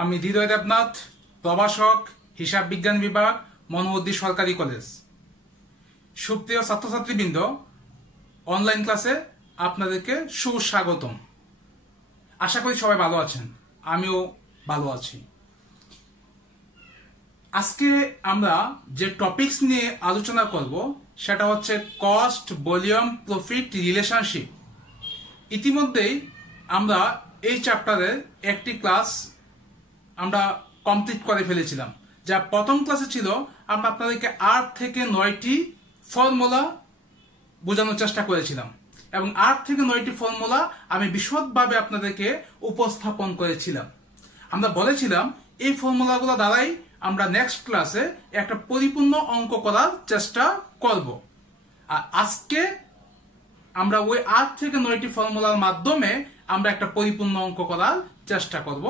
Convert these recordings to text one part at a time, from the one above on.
আমি হৃদয় দেবনাথ, প্রভাষক, হিসাব বিজ্ঞান বিভাগ, মনোহরদী সরকারি কলেজ। সুপ্রিয় ছাত্রছাত্রীবৃন্দ, অনলাইন ক্লাসে আপনাদেরকে সুস্বাগতম। আশা করি সবাই ভালো আছেন, আমিও ভালো আছি। আজকে আমরা যে টপিকস নিয়ে আলোচনা করব সেটা হচ্ছে কস্ট, ভলিউম, প্রফিট রিলেশনশিপ। ইতিমধ্যেই আমরা এই চ্যাপ্টারের একটি ক্লাস আমরা কমপ্লিট করে ফেলেছিলাম। যা প্রথম ক্লাসে ছিল আমরা আপনাদেরকে 8 থেকে 9টি ফর্মুলা বোঝানোর চেষ্টা করেছিলাম এবং 8 থেকে 9টি ফর্মুলা আমি বিশদভাবে আপনাদেরকে উপস্থাপন করেছিলাম। আমরা বলেছিলাম এই ফর্মুলাগুলো দ্বারাই আমরা নেক্সট ক্লাসে একটা পরিপূর্ণ অঙ্ক করার চেষ্টা করব। আর আজকে আমরা ওই 8 থেকে 9টি ফর্মুলার মাধ্যমে আমরা একটা পরিপূর্ণ অঙ্ক করার চেষ্টা করব।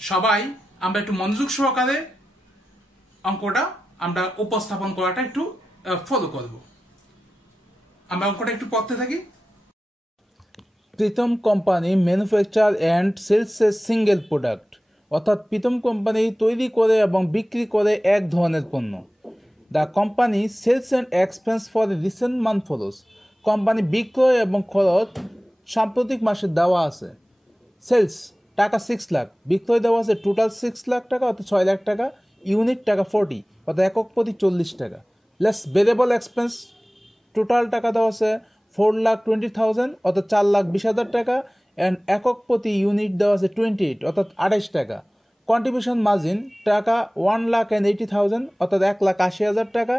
সবাই আমরা একটু মনোযোগ সহকারে অঙ্কটা আমরা উপস্থাপন করাটা একটু ফলো করব। আমরা অঙ্কটা একটু পড়তে থাকি। Pritam company manufacture and sales a single product, অর্থাৎ প্রীতম কোম্পানি তৈরি করে এবং বিক্রি করে এক ধরনের পণ্য। The company sales and expense for recent month follows, company বিক্রয় এবং খরচ সাম্প্রতিক মাসে দেওয়া আছে। সেলস টাকা 6 লাখ, বিক্রয় দেওয়া আছে টোটাল 6 লাখ টাকা অর্থাৎ 6 লাখ টাকা, ইউনিট টাকা 40 অর্থাৎ একক প্রতি 40 টাকা। লেস ভেরিয়েবল এক্সপেন্স টোটাল টাকা দেওয়া আছে 4,20,000 অর্থাৎ 4,20,000 টাকা, অ্যান্ড একক প্রতি ইউনিট দেওয়া আছে 28 অর্থাৎ 28 টাকা। কন্ট্রিবিউশন মার্জিন টাকা 1,80,000 অর্থাৎ 1,80,000 টাকা,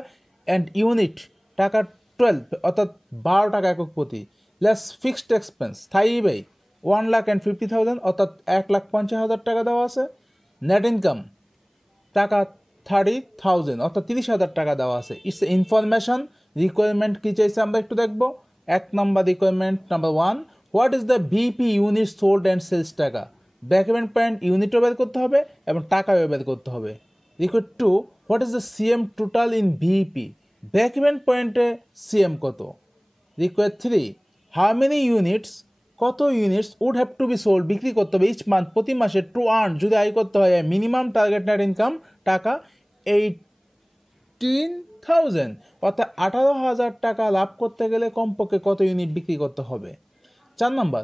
অ্যান্ড ইউনিট টাকা 12 অর্থাৎ 12 টাকা একক প্রতি। লেস ফিক্সড এক্সপেন্স স্থায়ী ব্যয় 1,50,000 অর্থাৎ 1,50,000 টাকা দেওয়া আছে। নেট ইনকাম টাকা 30,000 অর্থাৎ 30,000 টাকা দেওয়া আছে। ইটস ইনফরমেশন রিকোয়ারমেন্ট কী চাইছে আমরা একটু দেখব। 1 number requirement number 1, what is the BP unit sold and sales টাকা। ব্রেকইভেন পয়েন্ট ইউনিটও বের করতে হবে এবং টাকাও বের করতে হবে। Require 2, what is the CM total in BP. Breakeven পয়েন্টে সিএম কত। রিকোয়ার 3, হাউ মেনি ইউনিটস, কত units would have to be sold বিক্রি করতে হবে ইচ মান্থ প্রতি মাসে টু আর্ন যদি আয় করতে হয় মিনিমাম টার্গেট নেট ইনকাম টাকা 18,000 অর্থাৎ 18,000 টাকা লাভ করতে গেলে কমপক্ষে কত ইউনিট বিক্রি করতে হবে। 4 number,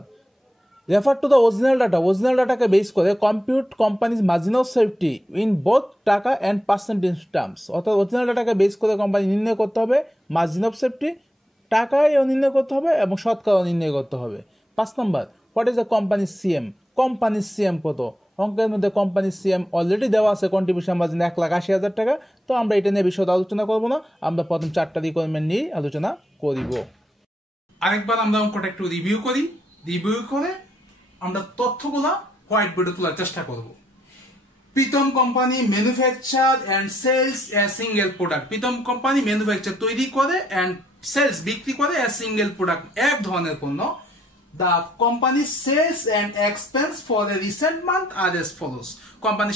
refer to the original data. Original ডাটাকে বেস করে compute companies margin of safety in both টাকা অ্যান্ড পার্সেন্টেজ টার্মস, অর্থাৎ অরিজিনাল ডাটাকে বেস করে কোম্পানি নির্ণয় করতে হবে মার্জিন অফ সেফটি, টাকায়ও নির্ণয় করতে হবে এবং শতকরাও নির্ণয় করতে হবে। 5 নম্বর, হোয়াট ইজ দ্য কোম্পানির সিএম। কোম্পানির সিএম কত। অঙ্কের মধ্যে কোম্পানির সিএম অলরেডি দেওয়া আছে কন্ট্রিবিউশন মার্জিন 1,80,000 টাকা। তো আমরা এটা নিয়ে বিশদ আলোচনা করব না, আমরা প্রথম 4টা রিকোয়ারমেন্ট নিয়ে আলোচনা করিব। আরেকবার আমরা অঙ্কটা একটু রিভিউ করি। রিভিউ করে আমরা তথ্যগুলা হোয়াইট বোর্ডে তোলার চেষ্টা করব। Pritam company manufacture and sales a single product. Pritam company manufacture তৈরি করে অ্যান্ড সেলস বিক্রি করে এ সিঙ্গেল প্রোডাক্ট এক ধরনের পণ্য। The company sales and expense for the recent month are as follows. Company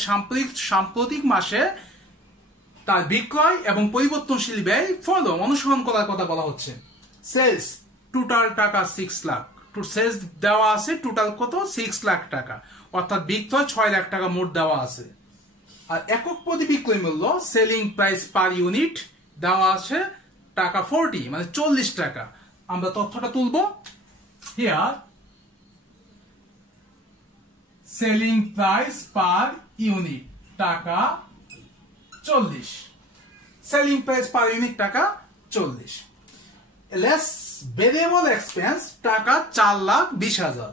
সাম্প্রতিক মাসে তার বিক্রয় এবং পরিবর্তনশীল ব্যয় ফলো অনুসরণ করার কথা বলা হচ্ছে। সেলস টোটাল টাকা 6 লাখ, সেলস দেওয়া আছে টোটাল কত 6 লাখ টাকা অর্থাৎ বিক্রয় 6 লাখ টাকা মোট দেওয়া আছে। আর একক প্রতি বিক্রয় মূল্য সেলিং প্রাইস পার ইউনিট দেওয়া আছে টাকা 40 মানে 40 টাকা। আমরা তথ্যটা তুলব। Here, selling price per unit টাকা 40, selling price per unit টাকা 40, less variable expense টাকা 4,20,000,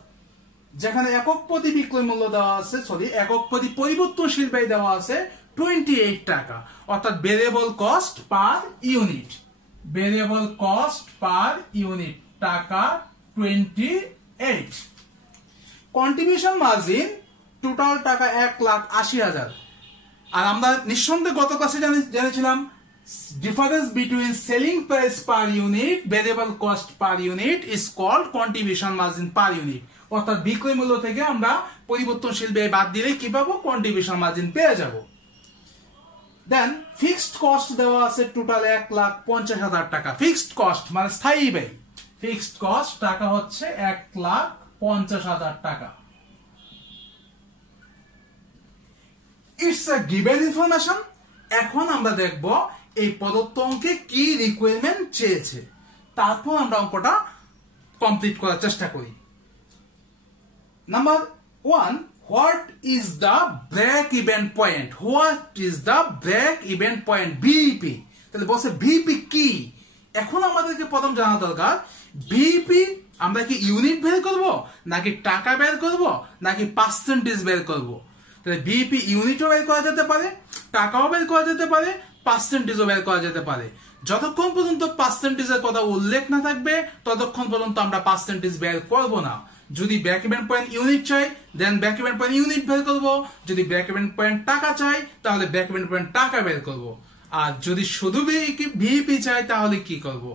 যেখানে একক প্রতি বিক্রয় মূল্য দেওয়া আছে একক প্রতি পরিবর্তনশীল ব্যয় দেওয়া আছে 28 টাকা অর্থাৎ variable cost per unit, variable cost per unit টাকা 28। কন্ট্রিবিউশন মার্জিন টোটাল টাকা 1,80,000। আর আমরা নিঃসন্দেহে গত ক্লাসে জেনেছিলাম difference between selling price per unit variable cost per unit is called contribution margin per unit, অর্থাৎ বিক্রয় মূল্য থেকে আমরা পরিবর্তনশীল ব্যয় বাদ দিলে কি পাবো কন্ট্রিবিউশন মার্জিন পেয়ে যাব। দেন ফিক্সড কস্ট দেওয়া আছে টোটাল 1,50,000 টাকা। ফিক্সড কস্ট মানে স্থায়ী ব্যয়, ফিক্সড কস্ট টাকা হচ্ছে 1,50,000 টাকা। It's a given information. এখন আমরা দেখব এই প্রদত্ত অঙ্কে কি রিকোয়ারমেন্ট চেয়েছে, তারপর আমরা অঙ্কটা কমপ্লিট করার চেষ্টা করি। Number 1, what is the break even point? What is the break even point, BEP. তাহলে বলছে বিইপি কি? এখন আমাদেরকে প্রথম জানা দরকার বিইপি আমরা কি ইউনিট বের করব, নাকি টাকা বের করব, নাকি পার্সেন্টেজ বের করব? তাহলে বিইপি ইউনিটও বের করা যেতে পারে, টাকাও বের করা যেতে পারে, পার্সেন্টেজও বের করা যেতে পারে। যতক্ষণ পর্যন্ত পার্সেন্টেজের কথা উল্লেখ না থাকবে ততক্ষণ পর্যন্ত আমরা পার্সেন্টেজ বের করব না। যদি ব্রেক ইভেন পয়েন্ট ইউনিট চাই দেন ব্রেক ইভেন পয়েন্ট ইউনিট বের করব, যদি ব্রেক ইভেন পয়েন্ট টাকা চাই তাহলে ব্রেক ইভেন পয়েন্ট টাকা বের করব। আর যদি শুধু বিইপি চাই তাহলে কি করব?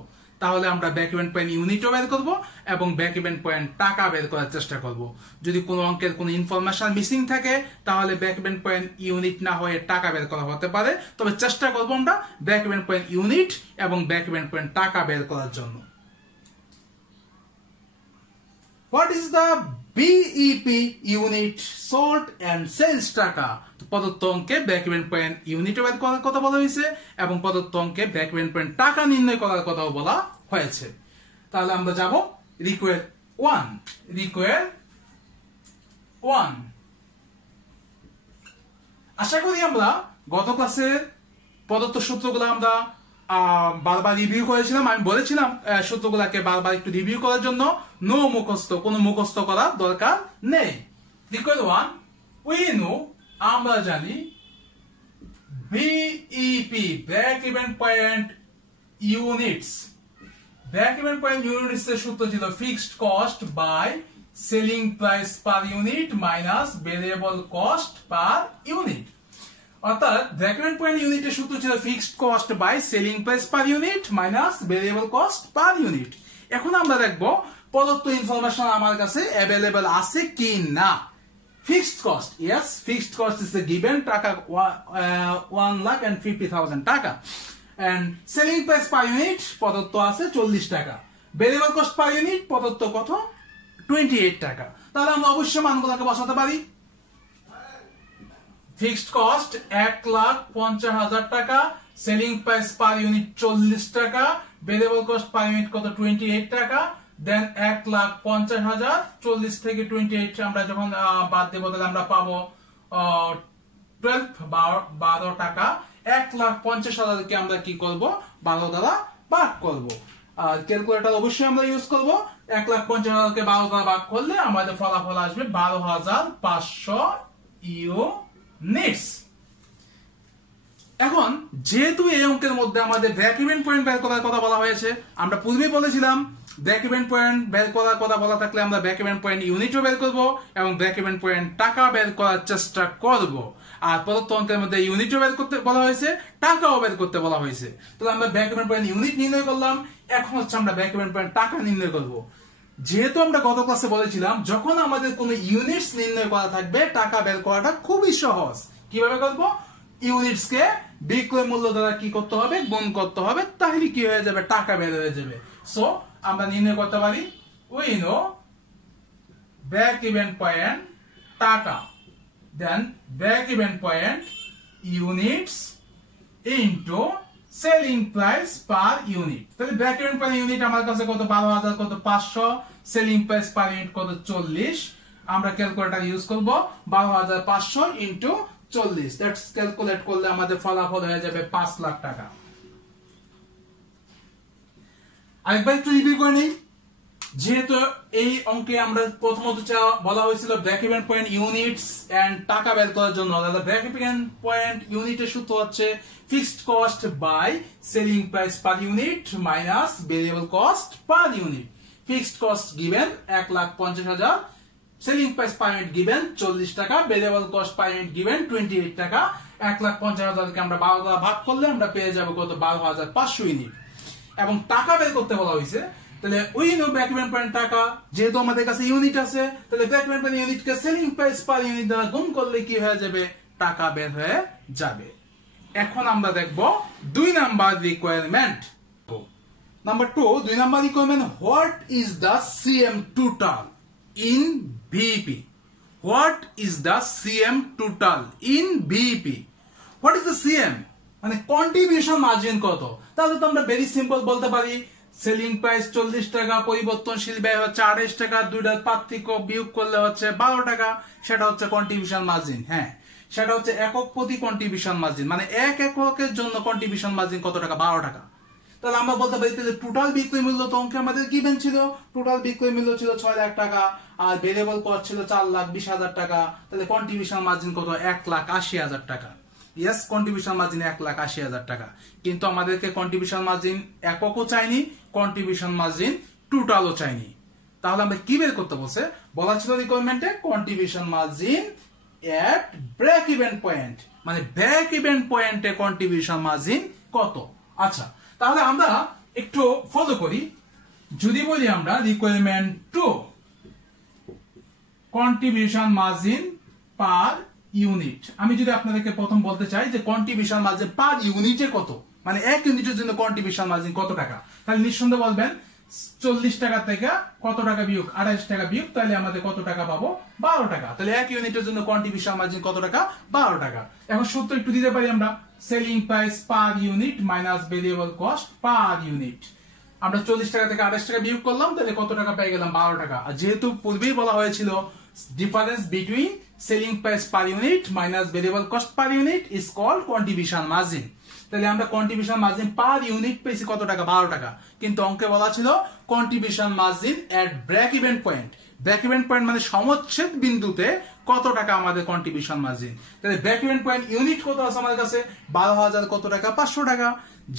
তাহলে আমরা ব্রেক ইভেন পয়েন্ট ইউনিটও বের করব এবং ব্রেক ইভেন পয়েন্ট টাকা বের করার চেষ্টা করব। যদি কোনো অঙ্কের কোনো ইনফরমেশন মিসিং থাকে তাহলে ব্রেক ইভেন পয়েন্ট ইউনিট না হয়ে টাকা বের করা হতে পারে, তবে চেষ্টা করব আমরা ব্রেক ইভেন পয়েন্ট ইউনিট এবং ব্রেক ইভেন পয়েন্ট টাকা বের করার জন্য। What is the BEP unit sold and sales টাকা? প্রদত্ত অঙ্কে ব্রেক ইভেন পয়েন্ট ইউনিট বের করার কথা বলা হয়েছে এবং প্রদত্ত অঙ্কে ব্রেক ইভেন পয়েন্ট টাকা নির্ণয় করার কথাও বলা হয়েছে। তাহলে আমরা যাব রিকোয়ার 1। রিকোয়ার 1, আশা করি আমরা গত ক্লাসে প্রদত্ত সূত্রগুলো আমরা বারবার রিভিউ করেছিলাম। আমি বলেছিলাম সূত্রগুলোকে বারবার একটু রিভিউ করার জন্য। নো মুখস্থ, কোনো মুখস্থ করার দরকার নেই। রিকোয়ার 1, উই নো আমরা জানি BEP break even point units. Break even point units এর সূত্র ছিল fixed cost by selling price per unit minus variable cost per unit. অর্থাৎ ব্রেক ইভেন পয়েন্ট ইউনিটের সূত্র ছিল fixed cost by selling price per unit minus variable cost per unit. এখন আমরা দেখব প্রদত্ত ইনফরমেশন আমার কাছে অ্যাভেলেবল আছে কি না। Fixed cost, yes, fixed cost is given, টাকা 1,50,000 টাকা। And selling price per unit প্রদত্ত আছে 40 টাকা। ভেরিয়েবল কস্ট পার ইউনিট প্রদত্ত কত? 28 টাকা। তাহলে আমরা অবশ্যই মানগুলোকে বসাতে পারি। ফিক্সড কস্ট 1,50,000 টাকা, সেলিং প্রাইস পার ইউনিট 40 টাকা, ভেরিয়েবল কস্ট পার ইউনিট কত? 28 টাকা। দেন 1,50,000, 40 থেকে 28 আমরা যখন বাদ দেব তাহলে আমরা পাবো 12 টাকা। 1,50,000 কে আমরা কি করব? 12 দ্বারা ভাগ করব। আর ক্যালকুলেটর অবশ্যই আমরা ইউজ করব। 1,50,000 কে 12 দ্বারা ভাগ করলে আমাদের ফলাফল আসবে 12,500 ইউনিটস। এখন যেহেতু এই অঙ্কের মধ্যে আমাদের ব্রেক ইভেন পয়েন্ট বের করার কথা বলা হয়েছে, আমরা পূর্বে বলেছিলাম ব্রেক ইভেন পয়েন্ট বের করার কথা বলা থাকলে আমরা ব্রেক ইভেন পয়েন্ট ইউনিটও বের করব এবং ব্রেক ইভেন পয়েন্ট টাকা বের করার চেষ্টা করব। আর প্রদত্ত অঙ্কের মধ্যে ইউনিটও বের করতে বলা হয়েছে, টাকাও বের করতে বলা হয়েছে। তাহলে আমরা ব্রেক ইভেন পয়েন্ট ইউনিট নির্ণয় করলাম, এখন হচ্ছে আমরা ব্রেক ইভেন পয়েন্ট টাকা নির্ণয় করব। যেহেতু আমরা গত ক্লাসে বলেছিলাম যখন আমাদের কোনো ইউনিটস নির্ণয় করা থাকবে টাকা বের করাটা খুবই সহজ। কিভাবে করব? ইউনিটস কে বিক্রয় মূল্য দ্বারা কি করতে হবে? গুণ করতে হবে, তাহলে কি হয়ে যাবে? টাকা বের হয়ে যাবে। সো আমরা নির্ণয় করতে পারি we know break even point টাকা, then break even point units into selling price per unit. তাহলে ব্রেক ইভেন পয়েন্ট ইউনিট আমার কাছে কত? 12,000 কত? 500। সেলিং প্রাইস পার ইউনিট কত? 40। আমরা ক্যালকুলেটর ইউজ করব 12,500 ইনটু 40। দ্যাটস ক্যালকুলেট করলে আমাদের ফলাফল হয়ে যাবে 5 লাখ টাকা। আরেকবার একটু রিভিউ করে নিই। যেহেতু এই অঙ্কে আমরা প্রথমত বলা হয়েছিল break even point units and টাকা বের করার জন্য, তাহলে ব্রেক ইভেন পয়েন্ট ইউনিটের সূত্র হচ্ছে fixed cost by selling price per unit minus variable cost per unit. Fixed cost given 1,50,000, selling price per unit given 40 টাকা, variable cost per unit given 28 টাকা। 1,50,000 কে আমরা 12 দ্বারা ভাগ করলে আমরা পেয়ে যাব কত? 12,500 ইউনিট। এবং টাকা বের করতে বলা হয়েছে, তাহলে we know break even point টাকা, যেহেতু আমাদের কাছে ইউনিট আছে তাহলে ব্রেক ইভেন পয়েন্ট ইউনিট কে সেলিং প্রাইস পার ইউনিট দ্বারা গুণ করলে কি হয়ে যাবে? টাকা বের হয়ে যাবে। এখন আমরা দেখব 2 number requirement. Number 2, 2 number requirement, what is the CM total in BEP? What is the CM total in BEP? What is the CM মানে কন্ট্রিবিউশন মার্জিন কত? তাহলে তো আমরা ভেরি সিম্পল বলতে পারি সেলিং প্রাইস 40 টাকা, পরিবর্তনশীল ব্যয় হচ্ছে 28 টাকা, দুইটার পার্থক্য বিয়োগ করলে হচ্ছে 12 টাকা, সেটা হচ্ছে কন্ট্রিবিউশন মার্জিন। হ্যাঁ, সেটা হচ্ছে একক প্রতি কন্ট্রিবিউশন মার্জিন, মানে এক এককের জন্য কন্ট্রিবিউশন মার্জিন কত টাকা? 12 টাকা। তাহলে আমরা বলতে পারি তাহলে টোটাল বিক্রয় মূল্য তো অঙ্কে আমাদের গিভেন ছিল, টোটাল বিক্রয় মূল্য ছিল 6 লাখ টাকা আর ভেরিয়েবল কস্ট ছিল 4,20,000 টাকা। তাহলে কন্ট্রিবিউশন মার্জিন কত? 1,80,000 টাকা। ইয়েস, কন্ট্রিবিউশন মার্জিন 1,80,000 টাকা। কিন্তু আমাদেরকে কন্ট্রিবিউশন মার্জিন এককও চাইনি, কন্ট্রিবিউশন মার্জিন টোটালও চাইনি। তাহলে আমরা কি বের করতে বলছে? বলা ছিল রিকোয়ারমেন্টে contribution margin at break even point, মানে ব্রেক ইভেন পয়েন্টে কন্ট্রিবিউশন মার্জিন কত। আচ্ছা, তাহলে আমরা একটু ফলো করি। যদি বলি আমরা requirement to contribution margin per unit, আমি যদি আপনাদেরকে প্রথম বলতে চাই যে কন্ট্রিবিউশন মার্জিন পার ইউনিটে কত, মানে এক ইউনিটের জন্য কন্ট্রিবিউশন মার্জিন কত টাকা, তাহলে নিঃসন্দেহে বলবেন 40 টাকা থেকে কত টাকা বিয়োগ 28 টাকা বিয়োগ, তাহলে আমাদের কত টাকা পাবো? 12 টাকা। তাহলে এক ইউনিটের জন্য কন্ট্রিবিউশন মার্জিন কত টাকা? 12 টাকা। এখন সূত্র একটু দিতে পারি আমরা, selling price per unit minus variable cost per unit. আমরা 40 টাকা থেকে 28 টাকা বিয়োগ করলাম, তাহলে কত টাকা পেয়ে গেলাম? 12 টাকা। আর যেহেতু পূর্বেই বলা হয়েছিল difference between selling price per unit minus variable cost per unit is called contribution margin. তাহলে আমরা কন্ট্রিবিউশন মার্জিন পার ইউনিট পেয়েছি কত টাকা? 12 টাকা। কিন্তু অঙ্কে বলা ছিল contribution margin at break even point. Break even point মানে সমচ্ছেদ বিন্দুতে কত টাকা আমাদের কন্ট্রিবিউশন মার্জিন। তাহলে ব্রেক ইভেন পয়েন্ট ইউনিট কত আছে আমাদের কাছে? 12,000 কত টাকা? 500 টাকা।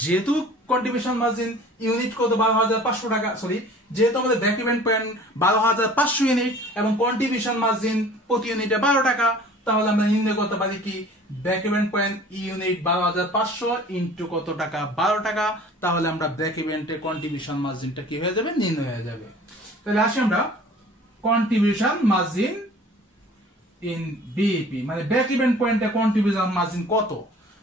যেহেতু কন্ট্রিবিউশন মার্জিন ইউনিট কত? 12,500 টাকা, সরি, যেহেতু আমাদের ব্রেক ইভেন পয়েন্ট 12,500 ইউনিট এবং কন্ট্রিবিউশন মার্জিন প্রতি ইউনিটে 12 টাকা, তাহলে আমরা নির্ণয় করতে পারি কি break even point unit 12,500 into কত টাকা? 12 টাকা। তাহলে আমরা ব্রেক ইভেন্টের কন্ট্রিবিউশন মার্জিনটা কি হয়ে যাবে? নির্ণয় হয়ে যাবে। তাহলে আসি আমরা কন্ট্রিবিউশন মার্জিন ইন বিইপি, মানে ব্রেক ইভেন পয়েন্টে কন্ট্রিবিউশন মার্জিন কত।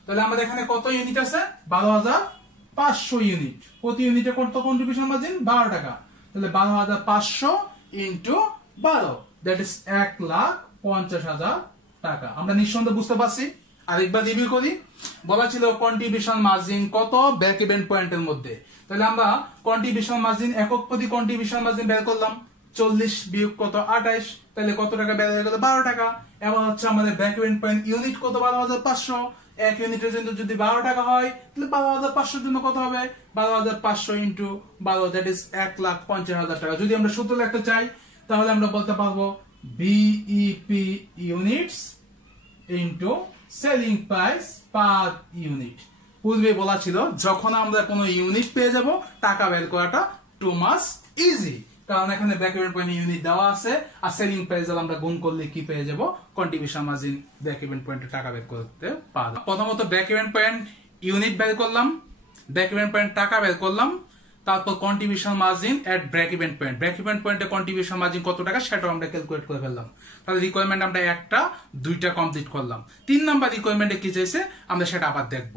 তাহলে আমাদের এখানে কত ইউনিট আছে? 12,500 ইউনিট। প্রতি ইউনিটে কত কন্ট্রিবিউশন মার্জিন? 12 টাকা। তাহলে 12,500 ইন্টু 12, দ্যাট ইজ 1,50,000 টাকা। আমরা নিঃসন্দেহে বুঝতে পারছি। আরেকবার রিভিউ করি। বলা ছিল কন্ট্রিবিউশন মার্জিন কত ব্রেক ইভেন পয়েন্টের মধ্যে। তাহলে আমরা কন্ট্রিবিউশন মার্জিন একক প্রতি কন্ট্রিবিউশন মার্জিন বের করলাম, 40 বিয়োগ কত? 28, তাহলে কত টাকা বের হয়ে গেল? 12 টাকা। এবার হচ্ছে আমাদের ব্রেক ইভেন পয়েন্ট ইউনিট কত? 12,500। এক ইউনিটের জন্য যদি 12 টাকা হয়, তাহলে 12,500 জন্য কত হবে? 12,500 ইন্টু 12, দ্যাট ইজ 1,50,000 টাকা। যদি আমরা সূত্র লিখতে চাই তাহলে আমরা বলতে পারবো BEP units into selling price per unit. পূর্বে বলা ছিল যখন আমরা কোনো ইউনিট পেয়ে যাব টাকা বের করাটা টু মাচ ইজি, কারণ এখানে ব্রেক ইভেন পয়েন্ট ইউনিট দেওয়া আছে আর সেলিং প্রাইস আমরা গুণ করলে কি পেয়ে যাব? কন্ট্রিবিউশন মার্জিন ব্রেক ইভেন পয়েন্টে টাকা বের করতে পারবো। প্রথমত ব্রেক ইভেন পয়েন্ট ইউনিট বের করলাম, ব্রেক ইভেন পয়েন্ট টাকা বের করলাম, তারপর contribution margin at break even point. Break even পয়েন্টে কন্ট্রিবিউশন মার্জিন কত টাকা সেটাও আমরা ক্যালকুলেট করে ফেললাম। তাহলে রিকোয়ারমেন্ট আমরা একটা দুইটা কমপ্লিট করলাম। 3 নাম্বার রিকোয়ারমেন্টে কি চাইছে আমরা সেটা আবার দেখব।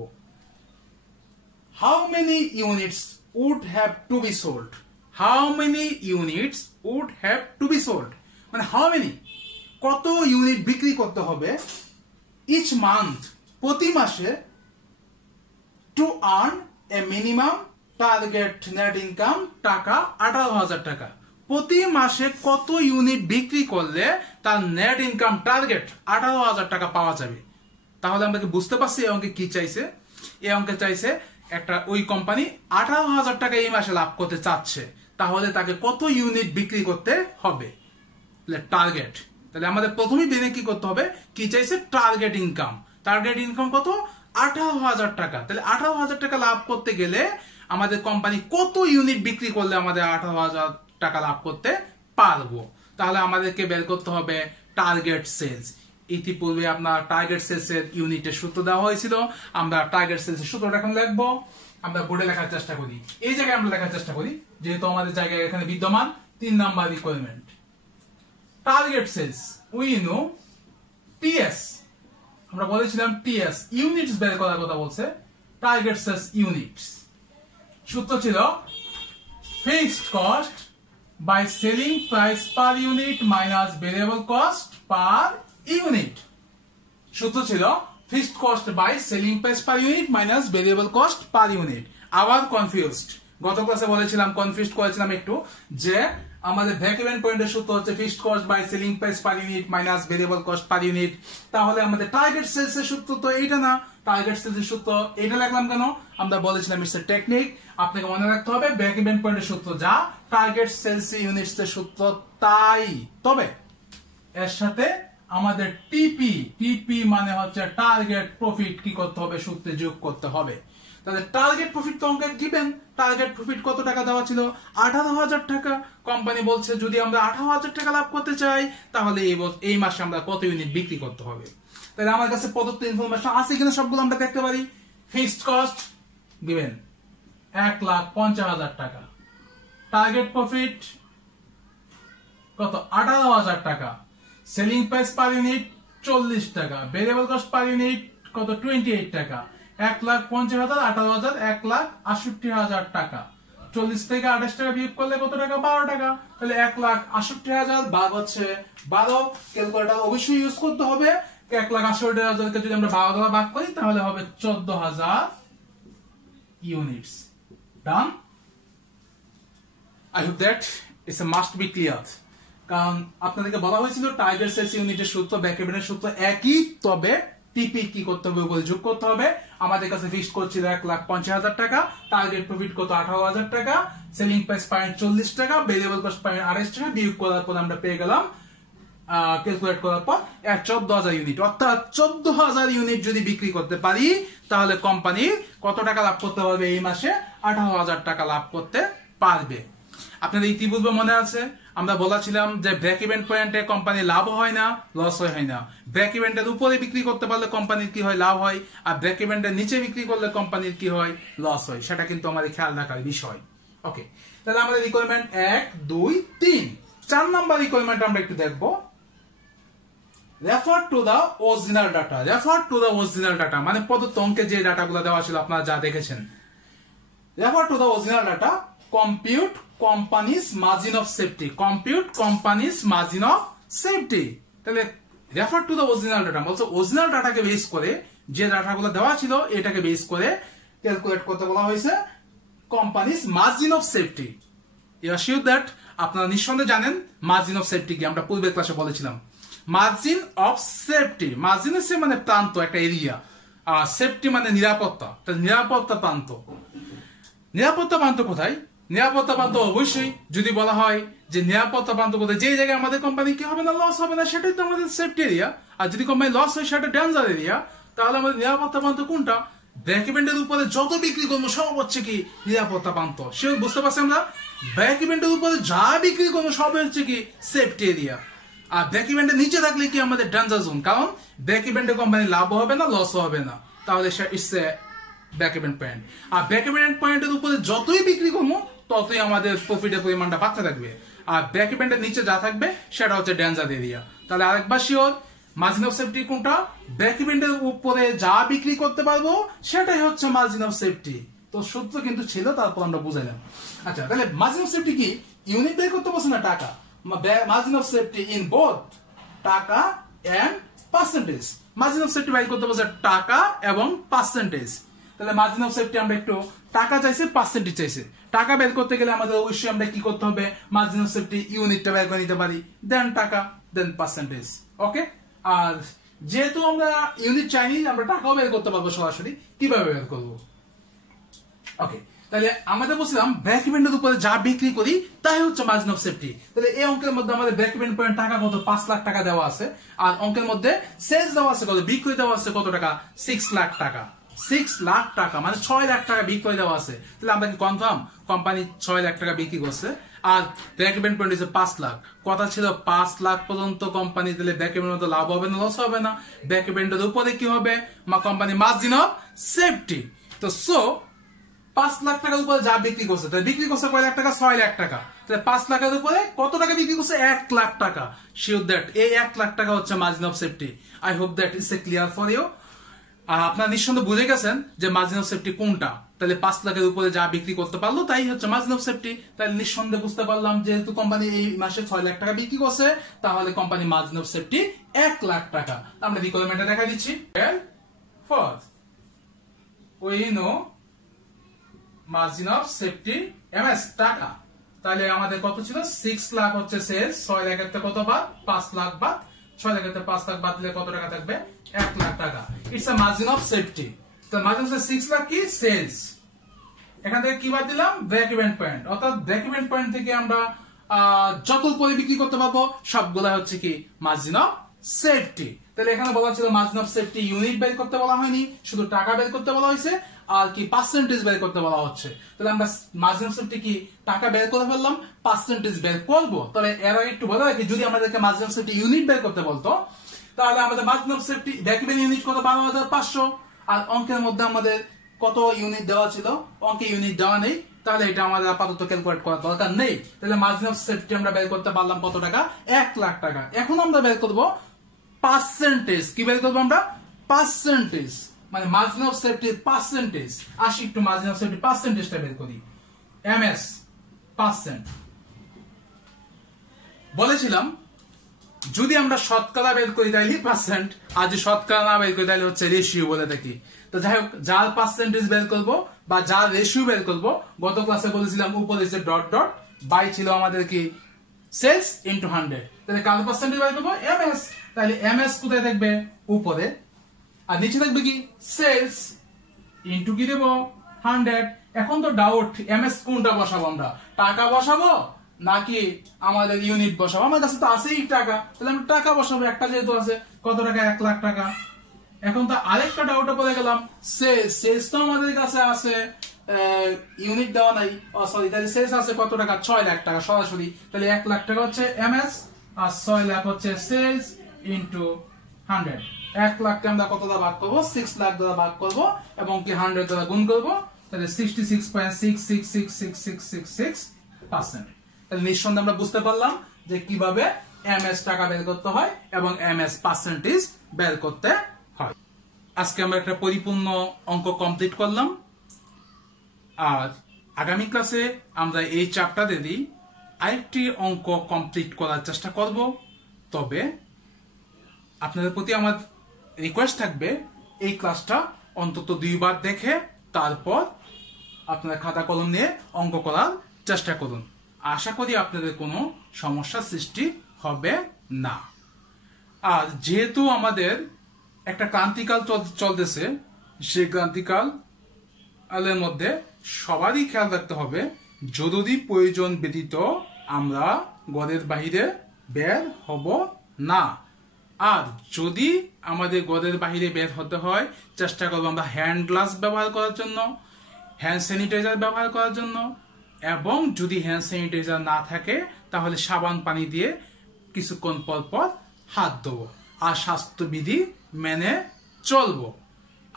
How many units would have to be sold? How many units would have to be sold মানে হাউ মেনি, কত ইউনিট বিক্রি করতে হবে ইচ মান্থ, প্রতি মাসে, to earn a minimum target net income টাকা 18,000 টাকা। প্রতি মাসে কত ইউনিট বিক্রি করলে তার নেট ইনকাম টার্গেট 18,000 টাকা পাওয়া যাবে। তাহলে আমরা কি বুঝতে পারছি এই অঙ্কে কি চাইছে? এই অঙ্কে চাইছে একটা ওই কোম্পানি 18,000 টাকা এই মাসে লাভ করতে চাচ্ছে, তাহলে তাকে কত ইউনিট বিক্রি করতে হবে? টার্গেট। তাহলে আমাদের প্রথমেই দিনে কি করতে হবে? কি চাইছে? Target income. টার্গেট ইনকাম কত? 18,000 টাকা। তাহলে 18,000 টাকা লাভ করতে গেলে আমাদের কোম্পানি কত ইউনিট বিক্রি করলে আমাদের 18,000 টাকা লাভ করতে পারবো? তাহলে আমাদেরকে বের করতে হবে টার্গেট সেলস। ইতিপূর্বে আপনার টার্গেট সেলস এর ইউনিটের সূত্র দেওয়া হয়েছিল, আমরা টার্গেট সেলস এর সূত্রটা এখন লিখবো। আমরা বোর্ডে লেখার চেষ্টা করি, এই জায়গায় আমরা লেখার চেষ্টা করি যেহেতু আমাদের জায়গায় এখানে বিদ্যমান। 3 number requirement target sales, we know TS, আমরা বলেছিলাম টিএস ইউনিটস বের করার কথা বলছে। টার্গেট সেলস ইউনিটস সূত্র ছিল fixed cost by selling price per unit minus variable cost per unit. সূত্র ছিল fixed cost by selling price per unit minus variable cost per unit. আবার কনফিউজড, গত ক্লাসে বলেছিলাম কনফিউজড করেছিলাম একটু, যে আমাদের ব্রেক ইভেন পয়েন্টের সূত্র হচ্ছে fixed cost by selling price per unit minus variable cost per unit. তাহলে আমাদের টার্গেট সেলস এর সূত্র তো এইটা না, টার্গেট সেলস এর সূত্র এটা লিখলাম কেন? আমরা বলেছিলাম ইটস এ টেকনিক, আপনাকে মনে রাখতে হবে ব্রেক ইভেন পয়েন্টের সূত্র যা, টার্গেট সেলস ইউনিটস এর সূত্র তাই। তবে এর সাথে আমাদের টিপি মানে হচ্ছে টার্গেট প্রফিট কি করতে হবে, সূত্রে যোগ করতে হবে। তাহলে টার্গেট প্রফিট তো অঙ্কে গিভেন, টার্গেট প্রফিট কত টাকা দেওয়া ছিল? 18,000 টাকা। কোম্পানি বলছে যদি আমরা 18,000 টাকা লাভ করতে চাই তাহলে এই মাসে আমরা কত ইউনিট বিক্রি করতে হবে। তাহলে আমার কাছে প্রদত্ত ইনফরমেশন আছে কিনা সবগুলো আমরা দেখতে পারি। ফিক্সড কস্ট গিভেন 1,50,000 টাকা, টার্গেট প্রফিট কত? 18,000 টাকা, সেলিং প্রাইস পার ইউনিট 40 টাকা, ভেরিয়েবল কস্ট পার ইউনিট কত? 28 টাকা। 1,50,000 18,000 1,68,000 টাকা। 40 থেকে 28 টাকা বিয়োগ করলে কত টাকা? 12 টাকা। তাহলে 1,68,000 ভাগ হচ্ছে 12, ক্যালকুলেটর অবশ্যই ইউজ করতে হবে। 1,68,000 কে যদি আমরা 12 দ্বারা ভাগ করি তাহলে হবে 14,000 units. Done. I hope that it's a must be clear. কারণ আপনাদেরকে বলা হয়েছিল টার্গেট সেলস ইউনিটের সূত্র ব্রেক ইভেনের সূত্র একই, তবে টিপি কি করতে হবে? ওগুলো যোগ করতে হবে। আমাদের কাছে ফিক্সড কোস্ট ছিল 1,50,000 টাকা, টার্গেট প্রফিট কত? 18,000 টাকা, সেলিং প্রাইস পাই 40 টাকা, ভেরিয়েবল কস্ট পাই 28 টাকা, বিয়োগ করার পর আমরা পেয়ে গেলাম ক্যালকুলেট করার পর 14,000 ইউনিট। অর্থাৎ 14,000 ইউনিট যদি বিক্রি করতে পারি তাহলে কোম্পানি কত টাকা লাভ করতে পারবে? এই মাসে 18,000 টাকা লাভ করতে পারবে। আপনাদের ইতিপূর্বে মনে আছে আমরা বলেছিলাম যে ব্রেক ইভেন পয়েন্টে কোম্পানি লাভ হয় না, লস হয় না। ব্রেক ইভেন্টের উপরে বিক্রি করতে পারলে কোম্পানির কি হয়? লাভ হয়। আর ব্রেক ইভেন্টের নিচে বিক্রি করলে কোম্পানির কি হয়? লস হয়। সেটা কিন্তু আমাদের খেয়াল রাখার বিষয়। ওকে, তাহলে আমাদের রিকোয়ারমেন্ট 1 2 3। 4 নাম্বার রিকোয়ারমেন্ট আমরা একটু দেখব। Refer to the original data. Refer to the original data মানে প্রদত্ত অঙ্কে যে ডাটাগুলো দেওয়া ছিল আপনারা যা দেখেছেন। Refer to the original data, compute companies margin of safety. Compute companies margin of safety. তাহলে refer to the original data বলছে অরিজিনাল ডাটাকে বেস করে যে ডাটাগুলো দেওয়া ছিল এটাকে বেস করে ক্যালকুলেট করতে বলা হয়েছে company's margin of safety. You are sure that আপনারা নিঃসন্দেহে জানেন মার্জিন অফ সেফটি কি, আমরা পূর্বের ক্লাসে বলেছিলাম। মার্জিন অফ সেফটি, মার্জিন হচ্ছে মানে প্রান্ত, একটা এরিয়া, আর সেফটি মানে নিরাপত্তা। নিরাপত্তা প্রান্ত, নিরাপত্তা প্রান্ত কোথায়? নিরাপত্তা প্রান্ত অবশ্যই যদি বলা হয় যে নিরাপত্তা প্রান্ত কোথায়, যে জায়গায় আমাদের কোম্পানি কি হবে না, লস হবে না, সেটাই তো আমাদের সেফটি এরিয়া। আর যদি কোম্পানি লস হয় সেটা ডেঞ্জার এরিয়া। তাহলে আমাদের নিরাপত্তা প্রান্ত কোনটা? ব্রেক ইভেন্টের উপরে যত বিক্রি করবো সব হচ্ছে কি নিরাপত্তা প্রান্ত। সে বুঝতে পারছি আমরা, ব্রেক ইভেন্টের উপরে যা বিক্রি করবো সব হচ্ছে কি সেফটি এরিয়া। আর ব্রেক ইভেন্টের নিচে থাকলে কি আমাদের ডেঞ্জার জোন। কারণ ব্রেক ইভেন্টে কোম্পানি লাভ হবে না, লস হবে না। তাহলে it's a break even point. আর ব্রেক ইভেন পয়েন্টের উপরে যতই বিক্রি করবো ততই আমাদের প্রফিটের পরিমাণটা বাড়তে থাকবে। আর ব্রেক ইভেন্টের নিচে যা থাকবে সেটা হচ্ছে ডেঞ্জার এরিয়া। তাহলে আরেকবার শিওর, মার্জিন অফ সেফটি কোনটা? ব্রেক ইভেন্টের উপরে যা বিক্রি করতে পারবো সেটাই হচ্ছে মার্জিন অফ সেফটি। তো সূত্র কিন্তু ছিল, তারপর আমরা বুঝাইলাম। আচ্ছা, তাহলে মার্জিন অফ সেফটি কি? ইউনিট বের করতে বলছে না টাকা। Margin of safety in both টাকা and percentage. Margin of safety বের করতে বলছে টাকা এবং পার্সেন্টেজ। তাহলে মার্জিন অফ সেফটি আমরা একটু টাকা চাইছে, পার্সেন্টেজ চাইছে। টাকা বের করতে গেলে আমাদের অবশ্যই আমরা কি করতে হবে? মার্জিন অফ সেফটি ইউনিটটা বের করে নিতে পারি, দেন টাকা, দেন পার্সেন্টেজ। ওকে, আর যেহেতু আমরা ইউনিট চাইনি, আমরা টাকাও বের করতে পারবো সরাসরি। কিভাবে বের করবো? ওকে, তাহলে আমাদের বলছিলাম ব্রেক ইভেন্টের উপরে যা বিক্রি করি তাই হচ্ছে মার্জিন অফ সেফটি। তাহলে এই অঙ্কের মধ্যে আমাদের ব্রেক ইভেন্ট পয়েন্ট টাকা কত? 5 লাখ টাকা দেওয়া আছে। আর অঙ্কের মধ্যে সেলস দেওয়া আছে কত? বিক্রি দেওয়া আছে কত টাকা? 6 লাখ টাকা। 6 লাখ টাকা মানে 6 লাখ টাকা বিক্রি দেওয়া আছে। তাহলে আমরা কি কনফার্ম কোম্পানি 6 লাখ টাকা বিক্রি করছে? আর ব্রেক ইভেন পয়েন্ট হচ্ছে 5 লাখ। কথা ছিল 5 লাখ পর্যন্ত কোম্পানি দিলে ব্রেক ইভেন মতো লাভ হবে না, লস হবে না। ব্রেক ইভেন্টের উপরে কি হবে? Company margin of safety. তো 5 লাখ টাকার উপরে যা বিক্রি করছে, তাহলে বিক্রি করছে কয় লাখ টাকা? 6 লাখ টাকা। তাহলে 5 লাখের উপরে কত টাকা বিক্রি করছে? 1 লাখ টাকা। শিওর দ্যাট এই 1 লাখ টাকা হচ্ছে margin of safety. I hope that is a clear for you. আপনারা নিঃসন্দেহে বুঝে গেছেন যে মার্জিন অফ সেফটি কোনটা। তাহলে 5 লাখের উপরে যা বিক্রি করতে পারলো তাই হচ্ছে মার্জিন অফ সেফটি। তাহলে নিঃসন্দেহে বুঝতে পারলাম যেহেতু কোম্পানি এই মাসে 6 লাখ টাকা বিক্রি করছে, তাহলে company margin of safety 1 lakh টাকা। আমরা রিকোয়ারমেন্টটা দেখা দিচ্ছি। Fourth, we know margin of safety MS টাকা। তাহলে আমাদের কত ছিল? 6 লাখ হচ্ছে সেলস, 6 লাখের থেকে কত বাদ? 5 লাখ বাদ, 6 লাখের থেকে 5 লাখ বাদ দিলে কত টাকা থাকবে? 1 লাখ টাকা। It's a margin of safety. তো মার্জিন অফ 6 লাখ কি? সেলস। এখান থেকে কি বাদ দিলাম? Break even point. অর্থাৎ ব্রেক ইভেন পয়েন্ট থেকে আমরা যত করে বিক্রি করতে পারবো সবগুলা হচ্ছে কি মার্জিন অফ সেফটি। তাহলে এখানে বলা ছিল মার্জিন অফ সেফটি ইউনিট বের করতে বলা হয়নি, শুধু টাকা বের করতে বলা হয়েছে আর কি পার্সেন্টেজ বের করতে বলা হচ্ছে। তাহলে আমরা মার্জিন অফ সেফটি কি টাকা বের করে ফেললাম, পার্সেন্টেজ বের করবো। তবে এর আগে একটু বলে রাখি, যদি আমাদেরকে মার্জিন অফ সেফটি ইউনিট বের করতে বলতো তাহলে আমাদের margin of safety break even unit কত? 12,500। আর অঙ্কের মধ্যে আমাদের কত ইউনিট দেওয়া ছিল? অঙ্কে ইউনিট দেওয়া নেই, তাহলে এটা আমাদের আপাতত ক্যালকুলেট করার দরকার নেই। তাহলে মার্জিন অফ সেফটি আমরা বের করতে পারলাম কত টাকা? 1 লাখ টাকা। এখন আমরা বের করব পার্সেন্টেজ। কি বের করবো আমরা? পার্সেন্টেজ, মানে মার্জিন অফ সেফটির পার্সেন্টেজ। আসি একটু মার্জিন অফ সেফটি পার্সেন্টেজটা বের করি। MS percent. বলেছিলাম যদি আমরা শতকরা বের করি তাহলে পার্সেন্ট, আর যদি শতকরা না বের করি তাহলে হচ্ছে রেশিও বলে থাকি। তো যাই হোক, যার পার্সেন্টেজ বের করবো বা যার রেশিও বের করবো, গত ক্লাসে বলেছিলাম উপরে যে ডট ডট বাই ছিল আমাদের কি সেলস ইনটু 100। তাহলে কার পার্সেন্টেজ বের করবো? MS। তাহলে MS কোথায় থাকবে? উপরে। আর নিচে থাকবে কি? সেলস ইনটু কি দেবো? 100। এখন তো ডাউট, MS কোনটা বসাবো আমরা? টাকা বসাবো নাকি আমাদের ইউনিট বসাবো? আমার কাছে তো আছেই টাকা, তাহলে আমরা টাকা বসাবো। একটা যেহেতু আছে, কত টাকা? 1 লাখ টাকা। এখন তো আরেকটা ডাউটে পড়ে গেলাম, সেলস তো আমাদের কাছে আছে, ইউনিট দেওয়া নাই, সরি, তাহলে সেলস আছে কত টাকা? 6 লাখ টাকা সরাসরি। তাহলে 1 লাখ টাকা হচ্ছে MS আর 6 লাখ হচ্ছে সেলস ইনটু 100। 1 লাখকে আমরা কত দ্বারা ভাগ করবো? 6 লাখ দ্বারা ভাগ করবো এবং কি 100 দ্বারা গুণ করবো। তাহলে 66.666666%। তাহলে নিঃসন্দেহে আমরা বুঝতে পারলাম যে কিভাবে MS টাকা বের করতে হয় এবং MS পার্সেন্টেজ বের করতে হয়। আজকে আমরা একটা পরিপূর্ণ অঙ্ক কমপ্লিট করলাম। আর আগামী ক্লাসে আমরা এই চ্যাপ্টারেরই আরেকটি অঙ্ক কমপ্লিট করার চেষ্টা করব। তবে আপনাদের প্রতি আমার রিকোয়েস্ট থাকবে এই ক্লাসটা অন্তত 2 বার দেখে তারপর আপনারা খাতা কলম নিয়ে অঙ্ক করার চেষ্টা করুন। আশা করি আপনাদের কোনো সমস্যা সৃষ্টি হবে না। আর যেহেতু আমাদের একটা ক্রান্তিকাল চলতেছে, সেই ক্রান্তিকালের মধ্যে সবারই খেয়াল রাখতে হবে জরুরি প্রয়োজন ব্যতীত আমরা ঘরের বাইরে বের হব না। আর যদি আমাদের ঘরের বাইরে বের হতে হয়, চেষ্টা করবো আমরা হ্যান্ড গ্লাভস ব্যবহার করার জন্য, হ্যান্ড স্যানিটাইজার ব্যবহার করার জন্য, এবং যদি হ্যান্ড স্যানিটাইজার না থাকে তাহলে সাবান পানি দিয়ে কিছুক্ষণ পর পর হাত ধোবো আর স্বাস্থ্যবিধি মেনে চলবো।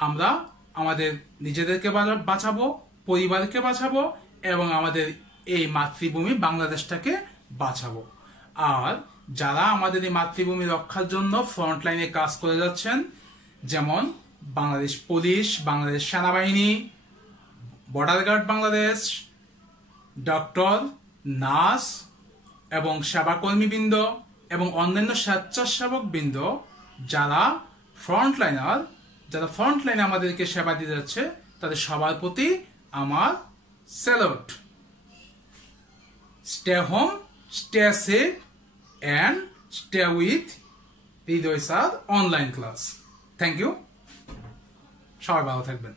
আমরা আমাদের নিজেদেরকে বাঁচাবো, পরিবারকে বাঁচাবো এবং আমাদের এই মাতৃভূমি বাংলাদেশটাকে বাঁচাবো। আর যারা আমাদের এই মাতৃভূমি রক্ষার জন্য ফ্রন্ট লাইনে কাজ করে যাচ্ছেন, যেমন বাংলাদেশ পুলিশ, বাংলাদেশ সেনাবাহিনী, border guard Bangladesh, doctor, nurse এবং সেবাকর্মীবৃন্দ এবং অন্যান্য স্বেচ্ছাসেবক বৃন্দ, যারা ফ্রন্ট লাইনে আমাদেরকে সেবা দিয়ে যাচ্ছে, তাদের সবার প্রতি আমার salute. Stay home, stay safe and stay with Hridoy Sir online class. Thank you. সবাই ভালো থাকবেন।